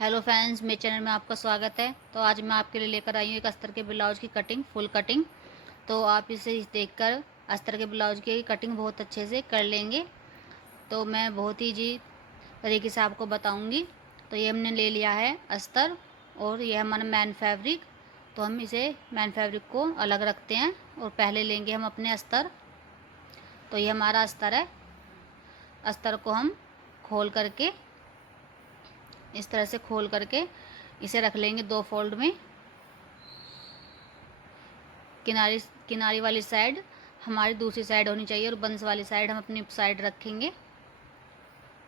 Hello friends, मेरे channel में आपका स्वागत है। तो आज मैं आपके लिए लेकर आई हूँ एक अस्तर के ब्लाउज़ की कटिंग, फुल कटिंग। तो आप इसे देखकर अस्तर के ब्लाउज़ की कटिंग बहुत अच्छे से कर लेंगे। तो मैं बहुत ही जी तरीके से आपको बताऊँगी। तो ये हमने ले लिया है अस्तर और ये हमारा मैन फैब्रिक। तो हम इसे मैन फैब्रिक को अलग रखते हैं और पहले लेंगे हम अपने अस्तर। तो ये हमारा अस्तर है। अस्तर को हम खोल करके इस तरह से खोल करके इसे रख लेंगे 2 फोल्ड में। किनारी किनारी वाली साइड हमारी दूसरी साइड होनी चाहिए और बंस वाली साइड हम अपनी साइड रखेंगे।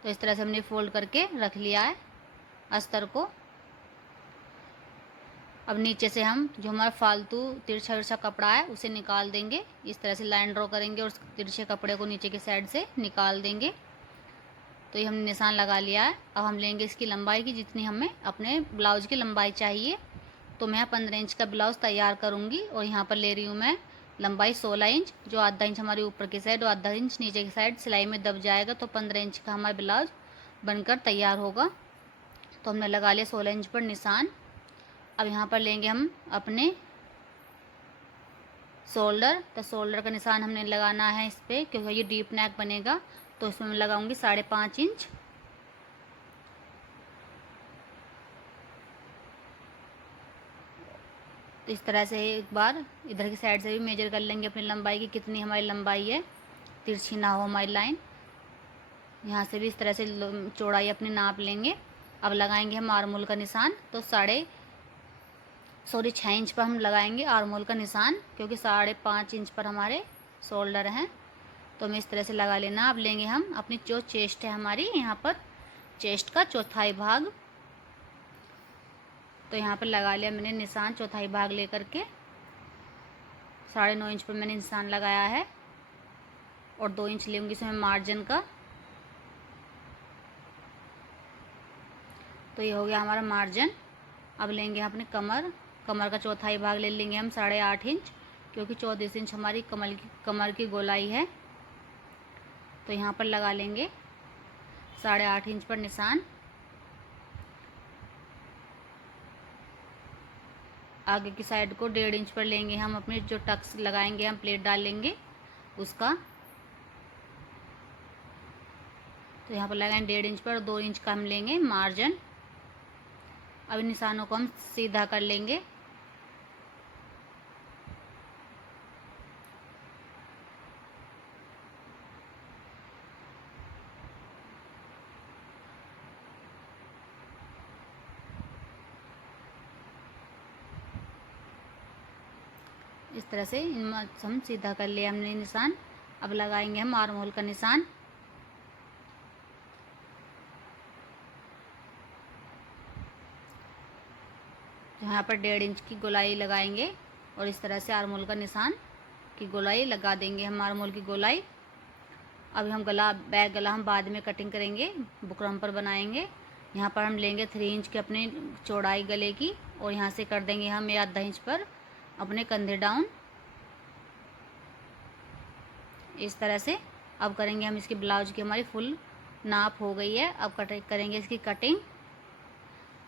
तो इस तरह से हमने फोल्ड करके रख लिया है अस्तर को। अब नीचे से हम जो हमारा फालतू तिरछा विरछा कपड़ा है उसे निकाल देंगे। इस तरह से लाइन ड्रॉ करेंगे और उस तिरछे कपड़े को नीचे की साइड से निकाल देंगे। तो ये हमने निशान लगा लिया है। अब हम लेंगे इसकी लंबाई की, जितनी हमें अपने ब्लाउज की लंबाई चाहिए। तो मैं 15 इंच का ब्लाउज़ तैयार करूँगी और यहाँ पर ले रही हूँ मैं लंबाई 16 इंच, जो आधा इंच हमारी ऊपर की साइड और आधा इंच नीचे की साइड सिलाई में दब जाएगा। तो 15 इंच का हमारा ब्लाउज बनकर तैयार होगा। तो हमने लगा लिया 16 इंच पर निशान। अब यहाँ पर लेंगे हम अपने शोल्डर। तो शोल्डर का निशान हमने लगाना है इस पर, क्योंकि ये डीप नेक बनेगा। तो इसमें मैं लगाऊंगी 5.5 इंच। तो इस तरह से एक बार इधर की साइड से भी मेजर कर लेंगे अपनी लंबाई की, कितनी हमारी लंबाई है, तिरछी ना हो हमारी लाइन। यहाँ से भी इस तरह से चौड़ाई अपनी नाप लेंगे। अब लगाएंगे हम आर्मोल का निशान। तो 6 इंच पर हम लगाएंगे आर्मोल का निशान, क्योंकि 5.5 इंच पर हमारे शोल्डर हैं। तो हमें इस तरह से लगा लेना। अब लेंगे हम अपनी जो चेस्ट है हमारी, यहाँ पर चेस्ट का चौथाई भाग। तो यहाँ पर लगा लिया मैंने निशान चौथाई भाग लेकर के। 9.5 इंच पर मैंने निशान लगाया है और 2 इंच लूँगी इसमें मार्जिन का। तो ये हो गया हमारा मार्जिन। अब लेंगे अपने कमर का चौथाई भाग ले लेंगे हम 8.5 इंच, क्योंकि 14 इंच हमारी कमर की गोलाई है। तो यहाँ पर लगा लेंगे 8.5 इंच पर निशान। आगे की साइड को 1.5 इंच पर लेंगे हम अपने, जो टक्स लगाएंगे हम प्लेट डाल लेंगे उसका। तो यहाँ पर लगाएंगे 1.5 इंच पर, 2 इंच का हम लेंगे मार्जिन। अब इन निशानों को हम सीधा कर लेंगे। इस तरह से हम सीधा कर लिया हमने निशान। अब लगाएंगे हम आर्म होल का निशान। यहाँ पर 1.5 इंच की गोलाई लगाएंगे और इस तरह से आर्म होल का निशान की गोलाई लगा देंगे हम, आर्म होल की गोलाई। अब हम बैक गला हम बाद में कटिंग करेंगे, बुकरम पर बनाएंगे। यहाँ पर हम लेंगे 3 इंच की अपनी चौड़ाई गले की और यहाँ से कर देंगे हम ये आधा इंच पर अपने कंधे डाउन, इस तरह से। अब करेंगे हम इसकी ब्लाउज की, हमारी फुल नाप हो गई है। अब करेंगे इसकी कटिंग।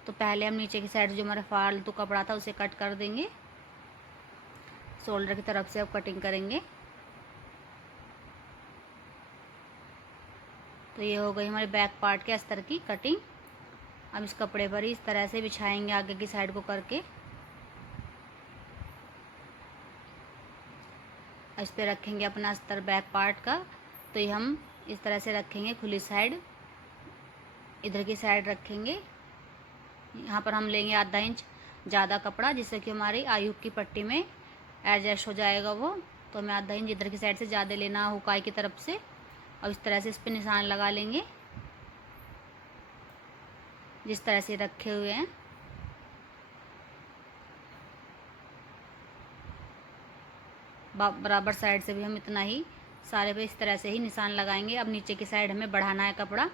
तो पहले हम नीचे की साइड जो हमारा फालतू कपड़ा था उसे कट कर देंगे, शोल्डर की तरफ से अब कटिंग करेंगे। तो ये हो गई हमारे बैक पार्ट के अस्तर की कटिंग। अब इस कपड़े पर ही इस तरह से बिछाएंगे आगे की साइड को करके। इस पर रखेंगे अपना अस्तर बैक पार्ट का। तो ये हम इस तरह से रखेंगे, खुली साइड इधर की साइड रखेंगे। यहाँ पर हम लेंगे आधा इंच ज़्यादा कपड़ा, जिससे कि हमारी आयुक की पट्टी में एडजस्ट हो जाएगा वो। तो हमें आधा इंच इधर की साइड से ज़्यादा लेना हुकाई की तरफ से। और इस तरह से इस पर निशान लगा लेंगे जिस तरह से रखे हुए हैं। बराबर साइड से भी हम इतना ही सारे पे इस तरह से ही निशान लगाएंगे। अब नीचे की साइड हमें बढ़ाना है कपड़ा।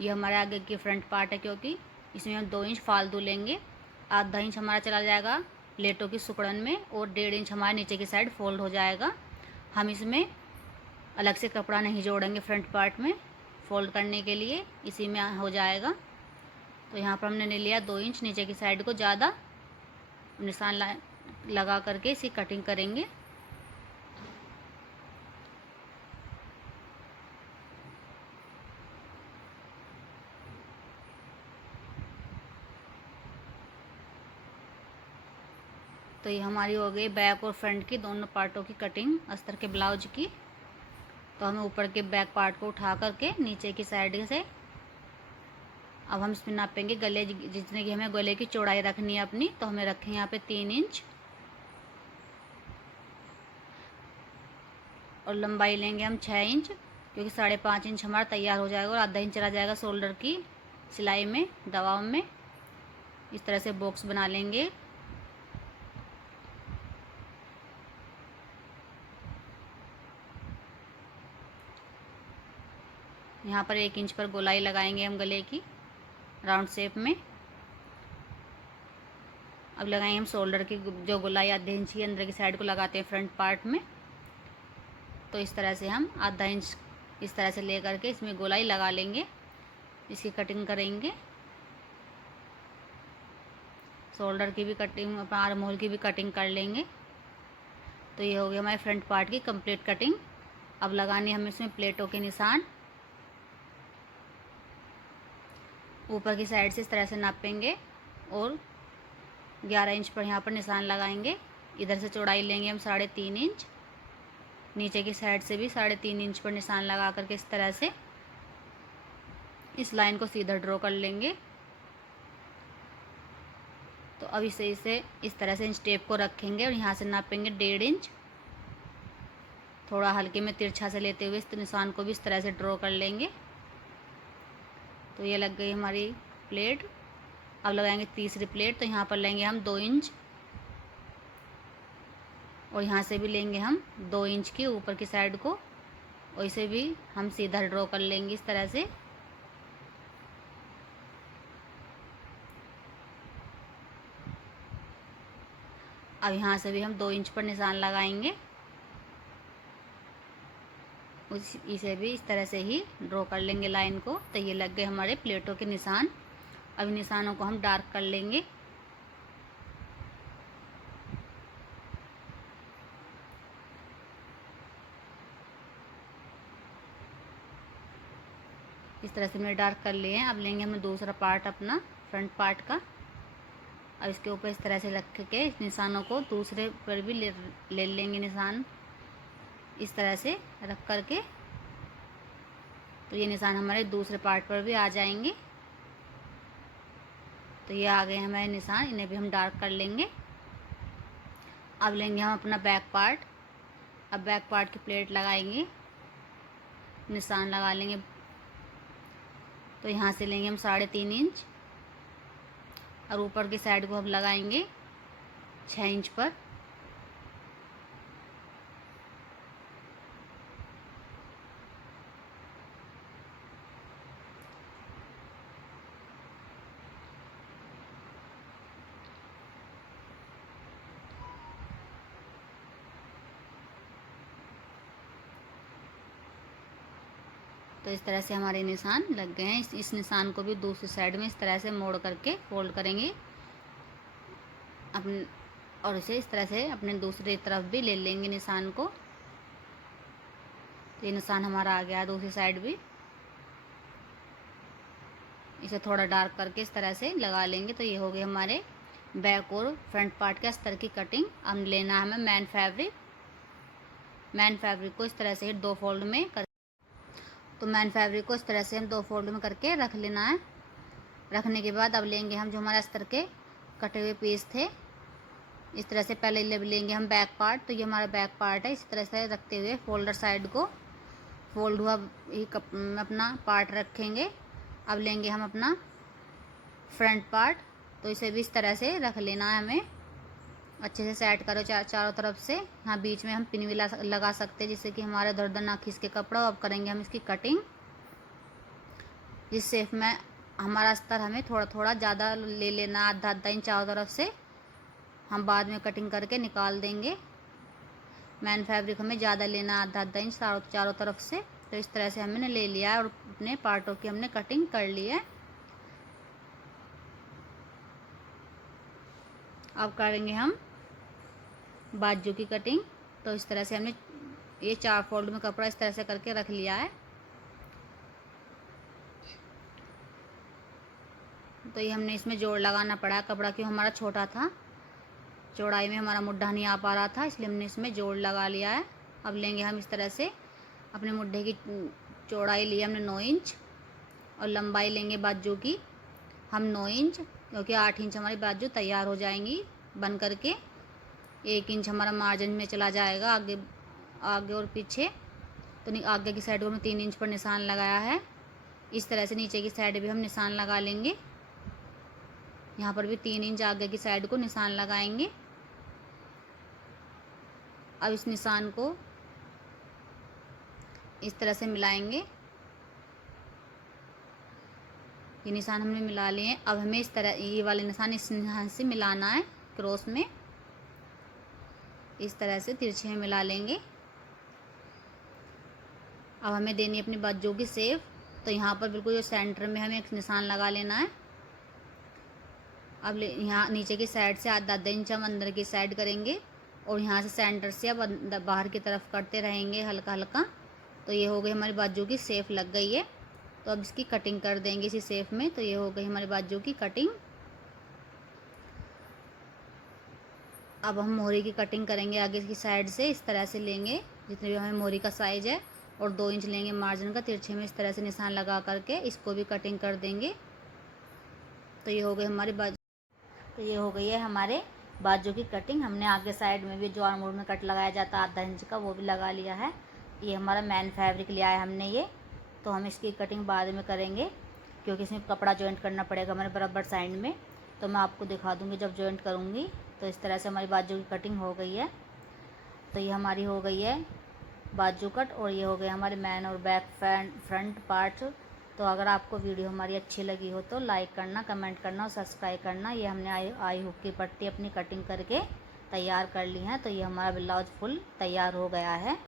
ये हमारे आगे की फ्रंट पार्ट है, क्योंकि इसमें हम 2 इंच फालतू लेंगे। आधा इंच हमारा चला जाएगा प्लेटों की सुकड़न में और 1.5 इंच हमारे नीचे की साइड फोल्ड हो जाएगा। हम इसमें अलग से कपड़ा नहीं जोड़ेंगे फ्रंट पार्ट में फोल्ड करने के लिए, इसी में हो जाएगा। तो यहाँ पर हमने ले लिया 2 इंच, नीचे की साइड को ज़्यादा निशान लगा करके इसी कटिंग करेंगे। तो ये हमारी हो गई बैक और फ्रंट की दोनों पार्टों की कटिंग अस्तर के ब्लाउज की। तो हमें ऊपर के बैक पार्ट को उठा करके नीचे की साइड से अब हम इसमें नापेंगे गले, जितने की हमें गले की चौड़ाई रखनी है अपनी, तो हमें रखें यहाँ पे 3 इंच और लंबाई लेंगे हम 6 इंच, क्योंकि 5.5 इंच हमारा तैयार हो जाएगा और आधा इंच चला जाएगा शोल्डर की सिलाई में, दबाव में। इस तरह से बॉक्स बना लेंगे। यहाँ पर 1 इंच पर गोलाई लगाएंगे हम गले की राउंड शेप में। अब लगाएंगे हम शोल्डर की जो गोलाई आधे इंच की अंदर की साइड को लगाते हैं फ्रंट पार्ट में। तो इस तरह से हम आधा इंच इस तरह से ले करके इसमें गोलाई लगा लेंगे, इसकी कटिंग करेंगे। शोल्डर की भी कटिंग, आर्म होल की भी कटिंग कर लेंगे। तो ये हो गया हमारे फ्रंट पार्ट की कंप्लीट कटिंग। अब लगानी हम इसमें प्लेटों के निशान। ऊपर की साइड से इस तरह से नापेंगे और 11 इंच पर यहाँ पर निशान लगाएंगे। इधर से चौड़ाई लेंगे हम 3.5 इंच, नीचे की साइड से भी 3.5 इंच पर निशान लगा करके इस तरह से इस लाइन को सीधा ड्रॉ कर लेंगे। तो अब इसे इस तरह से इंच टेप को रखेंगे और यहाँ से नापेंगे 1.5 इंच। थोड़ा हल्के में तिरछा से लेते हुए इस निशान को भी इस तरह से ड्रॉ कर लेंगे। तो ये लग गई हमारी प्लेट। अब लगाएंगे तीसरी प्लेट। तो यहाँ पर लेंगे हम 2 इंच और यहाँ से भी लेंगे हम 2 इंच की ऊपर की साइड को, और इसे भी हम सीधा ड्रॉ कर लेंगे इस तरह से। अब यहाँ से भी हम 2 इंच पर निशान लगाएंगे, इसे भी इस तरह से ही ड्रॉ कर लेंगे लाइन को। तो ये लग गए हमारे प्लेटों के निशान। अब निशानों को हम डार्क कर लेंगे। इस तरह से मैंने डार्क कर लिए हैं। अब लेंगे हमें दूसरा पार्ट अपना फ्रंट पार्ट का। अब इसके ऊपर इस तरह से रख के इस निशानों को दूसरे पर भी ले लेंगे निशान, इस तरह से रख करके। तो ये निशान हमारे दूसरे पार्ट पर भी आ जाएंगे। तो ये आ गए हमारे निशान, इन्हें भी हम डार्क कर लेंगे। अब लेंगे हम अपना बैक पार्ट। अब बैक पार्ट की प्लेट लगाएंगे, निशान लगा लेंगे। तो यहाँ से लेंगे हम 3.5 इंच और ऊपर की साइड को हम लगाएंगे 6 इंच पर। तो इस तरह से हमारे निशान लग गए हैं। इस निशान को भी दूसरी साइड में इस तरह से मोड़ करके फोल्ड करेंगे अपने, और इसे इस तरह से अपने दूसरी तरफ भी ले लेंगे निशान को। तो ये निशान हमारा आ गया दूसरी साइड भी। इसे थोड़ा डार्क करके इस तरह से लगा लेंगे। तो ये हो गए हमारे बैक और फ्रंट पार्ट के अस्तर की कटिंग। अब लेना है हमें मैन फैब्रिक। मैन फैब्रिक को इस तरह से 2 फोल्ड में कर, तो मैन फैब्रिक को इस तरह से हम 2 फोल्ड में करके रख लेना है। रखने के बाद अब लेंगे हम जो हमारे अस्तर के कटे हुए पीस थे, इस तरह से पहले लेंगे हम बैक पार्ट। तो ये हमारा बैक पार्ट है। इस तरह से रखते हुए फोल्डर साइड को फोल्ड हुआ ही अपना पार्ट रखेंगे। अब लेंगे हम अपना फ्रंट पार्ट। तो इसे भी इस तरह से रख लेना है हमें। अच्छे से सेट करो चारों तरफ से। यहाँ बीच में हम पिन भी लगा सकते हैं, जिससे कि हमारा इधर उधर ना खींच के कपड़ा। अब करेंगे हम इसकी कटिंग, जिस शेप में हमारा अस्तर हमें थोड़ा थोड़ा ज़्यादा ले लेना, आधा आधा इंच चारों तरफ से। हम बाद में कटिंग करके निकाल देंगे। मैन फैब्रिक हमें ज़्यादा लेना, आधा आधा इंच चारों तरफ से। तो इस तरह से हमने ले लिया है और अपने पार्टों की हमने कटिंग कर ली है। अब करेंगे हम बाजू की कटिंग। तो इस तरह से हमने ये 4 फोल्ड में कपड़ा इस तरह से करके रख लिया है। तो ये हमने इसमें जोड़ लगाना पड़ा, कपड़ा क्यों हमारा छोटा था, चौड़ाई में हमारा मुड्ढा नहीं आ पा रहा था, इसलिए हमने इसमें जोड़ लगा लिया है। अब लेंगे हम इस तरह से अपने मुड्ढे की चौड़ाई ली हमने 9 इंच और लंबाई लेंगे बाजू की हम 9 इंच, क्योंकि 8 इंच हमारी बाजू तैयार हो जाएंगी बन करके। 1 इंच हमारा मार्जिन में चला जाएगा आगे और पीछे। तो आगे की साइड को हमने 3 इंच पर निशान लगाया है। इस तरह से नीचे की साइड भी हम निशान लगा लेंगे। यहाँ पर भी 3 इंच आगे की साइड को निशान लगाएंगे। अब इस निशान को इस तरह से मिलाएंगे। ये निशान हमने मिला लिए हैं। अब हमें इस तरह ये वाले निशान इस निशान से मिलाना है, क्रॉस में इस तरह से तिरछे में मिला लेंगे। अब हमें देनी है अपनी बाजू की शेप। तो यहाँ पर बिल्कुल जो सेंटर में हमें एक निशान लगा लेना है। अब यहाँ नीचे की साइड से आधा इंच हम अंदर की साइड करेंगे और यहाँ से सेंटर से अब बाहर की तरफ करते रहेंगे हल्का हल्का। तो ये हो गई हमारी बाजू की शेप लग गई है। तो अब इसकी कटिंग कर देंगे इसी शेप में। तो ये हो गई हमारी बाजू की कटिंग। अब हम मोहरी की कटिंग करेंगे आगे की साइड से। इस तरह से लेंगे जितने भी हमें मोहरी का साइज है और 2 इंच लेंगे मार्जिन का, तिरछे में इस तरह से निशान लगा करके इसको भी कटिंग कर देंगे। तो ये हो गई हमारी बाजू। तो ये हो गई है हमारे बाजू की कटिंग। हमने आगे साइड में भी जो आर्म होल में कट लगाया जाता है आधा इंच का, वो भी लगा लिया है। ये हमारा मैन फैब्रिक लिया है हमने ये। तो हम इसकी कटिंग बाद में करेंगे क्योंकि इसमें कपड़ा जॉइंट करना पड़ेगा हमारे बराबर साइड में। तो मैं आपको दिखा दूँगी जब जॉइंट करूँगी। तो इस तरह से हमारी बाजू की कटिंग हो गई है। तो ये हमारी हो गई है बाजू कट और ये हो गए हमारे मैन और बैक फ्रंट पार्ट। तो अगर आपको वीडियो हमारी अच्छी लगी हो तो लाइक करना, कमेंट करना और सब्सक्राइब करना। ये हमने आई हुक की पट्टी अपनी कटिंग करके तैयार कर ली है। तो ये हमारा ब्लाउज फुल तैयार हो गया है।